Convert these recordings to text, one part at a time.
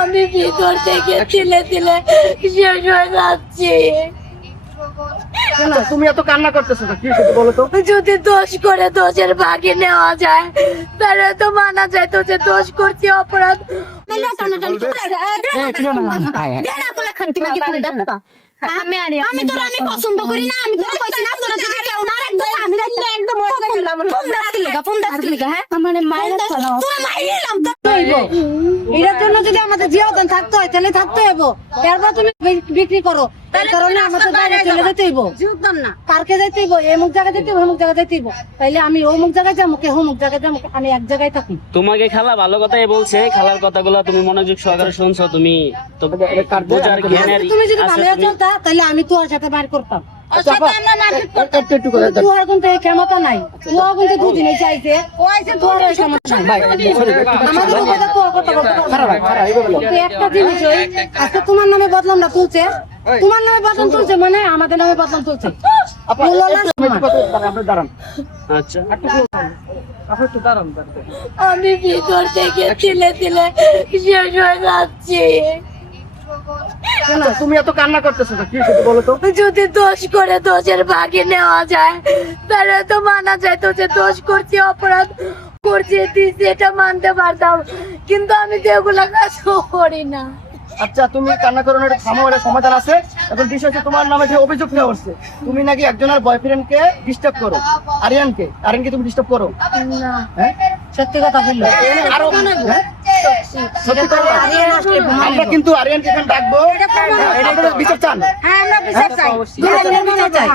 আমি ভিতর থেকে তিলে তিলে শেষ হয়ে যাচ্ছি। তুমি এত কান্না করতেছো তো, কি হয়েছে বলো তো? যদি দোষ করে দোষের ভাগে নেওয়া যায় তাহলে তো মানা যায় তো যে দোষ করছি অপরাধ। আমি তোর আমি পছন্দ করি না, আমি তোর কইছি না তোর যদি কেউ না একদম আমি একদম আমার মায়ের এটার জন্য যদি আমাদের জিয়াদান থাকতে হয় তাহলে থাকতে হইব। এরপর তুমি বিক্রি করো, তার কারণে আমাদের বাইরে চলে যেতে হইব, না পার্কে যেতে হইব, অমুক জায়গায় যেতে হইব, অমুক জায়গায় যেতে হইব। তাইলে আমি অমুক জায়গায় যাবো, কে অমুক জায়গায় যাবো, আমি এক জায়গায় থাকি। তোমাকে খালা ভালো কথাই বলছে, খালার কথাগুলো তুমি মনোযোগ সহকারে শুনছো, তুমি তো বোঝার জ্ঞানের তুমি যদি আছে, ভালো তুমি- চলতা তাহলে আমি তোমার সাথে বাইর করতাম। আচ্ছা, আপা, একটু করে দাও। তোমার কিন্তু এই ক্ষমতা নাই, তোমার কিন্তু দুদিনে চাইছে, তোমার এই ক্ষমতা নাই। ভাই, sorry, একটু আমাদের উপরে তোমার কথা বলতে পারবো না। খারাপ ভাই, খারাপ, এইভাবে বলো। কিন্তু একটা জিনিস ওই আজকে তোমার নামে বদনাম না তুলছে, তোমার নামে বদনাম তুলছে মানে আমাদের নামে বদনাম তুলছে। আপা, একটু কথা দাঁড়ান, আপনি দাঁড়ান। আচ্ছা আপনি একটু দাঁড়ান। আমি ভিতর থেকে তিলে তিলে শেষ হয়ে যাচ্ছি। আচ্ছা, তুমি এত কান্না করতেছো তো, কি হয়েছে বলো তো? যদি দোষ করে দোষের ভাগে নেওয়া যায় তাহলে তো মানা যায় তো যে দোষ করছি অপরাধ করছি দিচ্ছি, এটা মানতে পারতাম, কিন্তু আমি তো এগুলো কাজ করি না। আচ্ছা, তুমি কান্না করো না, এটা থামো, এটা সমাধান আছে। এখন বিষয় হচ্ছে তোমার নামে যে অভিযোগ নেওয়া হচ্ছে, তুমি নাকি একজনের বয়ফ্রেন্ডকে ডিস্টার্ব করো, আরিয়ানকে তুমি ডিস্টার্ব করো। না, হ্যাঁ, সত্যি কথা বললো। আরো হ্যাঁ? সত্যি কথা বলো। আমরা কিন্তু আরিয়ানকে এখন ডাকবো। আপনারা বিচার চান? হ্যাঁ, আমরা বিচার চাই। দুজনের বিচার চাই।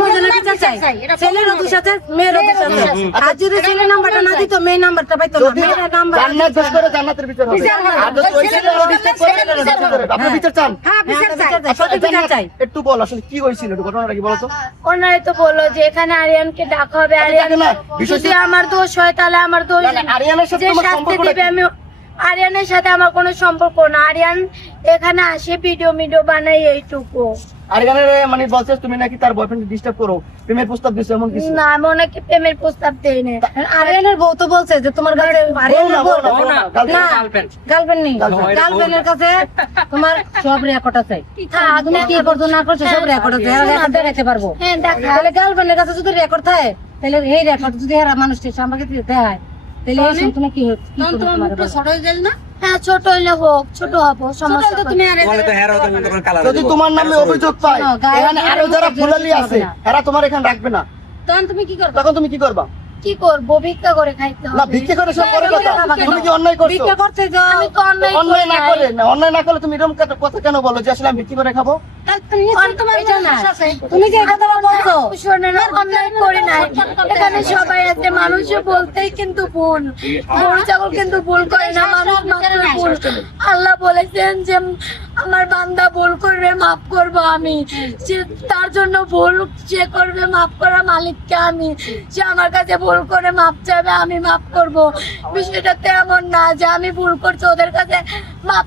দুজনের বিচার চাই। ছেলেরও দোষ আছে, মেয়েরও দোষ আছে। আর যদি ছেলের নাম্বারটা না দিত, মেয়ের নাম্বারটা পাইতো না। যদি মেয়ের নাম্বার জান্নাত দোষ করে জান্নাতের বিচার হবে। আর যদি ওই ছেলেরা ডিস্টার্ব করে তাহলে বিচার হবে। আপনারা বিচার চান? হ্যাঁ, বিচার চাই। আচ্ছা, সত্যি বিচার চাই। একটু বল আসলে কি হয়েছিল, একটু ঘটনাটা কি বলো তো? ওনারাই তো বললো যে এখানে আরিয়ানকে ডাকা হবে, আরিয়ান না, বিষয় যদি আমার দোষ হয় তাহলে আমার দোষ, না, না, আরিয়ানের সাথে যে তোমার শাস্তি সম্পর্কটা দিবে কি? আমি। আরিয়ানের সাথে আমার কোনো সম্পর্ক না, আরিয়ান এখানে আসে ভিডিও বানাই এইটুকু। আরিয়ানের মানে বলছে তুমি নাকি তার বয়ফ্রেন্ড ডিস্টার্ব করো, প্রেমের প্রস্তাব দিছো, এমন কিছু? না, আমি ওনাকে প্রেমের প্রস্তাব দেই না। আরিয়ানের বউ তো বলছে যে তোমার কাছে আরিয়ানের বউ না, গার্লফ্রেন্ড। গার্লফ্রেন্ড নেই। গার্লফ্রেন্ডের কাছে তোমার সব রেকর্ড আছে। হ্যাঁ, তুমি কি করছো না করছো সব রেকর্ড আছে, এরা রেকর্ড দেখাতে পারবো। হ্যাঁ, দেখা। তাহলে গার্লফ্রেন্ডের কাছে যদি রেকর্ড থাকে তাহলে এই রেকর্ড যদি এরা মানুষটির আমাকে দেখায় তাহলে এই সময় তুমি কি হ্যাঁ, ছোট হইলে হোক, ছোট হবো, সমস্যা তুমি যদি তোমার নামে অভিযোগ পায়, এখানে আরো যারা ফুলালি আছে এরা তোমার এখানে রাখবে না, তখন তুমি কি করবে? তখন তুমি কি করবা? কি করবো? ভিক্ষা করে খাইতে না, হবে। ভিক্ষা করে সব পরে কথা। তুমি কি অন্যায় করছো? ভিক্ষা করতে যাও। আমি তো অন্যায় অন্যায় করি না নাই। করে না, অন্যায় না করলে তুমি এরকম কথা কেন বলো যে আসলে আমি ভিক্ষা করে খাবো? তুমি যে কথা বলছো শোনেন, অন্যায় করি নাই, এখানে সবাই আছে, মানুষও বলতেই কিন্তু ভুল, গরু ছাগল কিন্তু ভুল করে না, মানুষ মাত্র ভুল। আল্লাহ বলেছেন যে আমার বান্দা ভুল করবে মাফ করবো আমি, যে তার জন্য ভুল যে করবে মাফ করা মালিককে আমি, সে আমার কাছে ভুল করে মাফ চাইবে, আমি মাফ করব। বিষয়টা তেমন না যে আমি ভুল করছি ওদের কাছে মাফ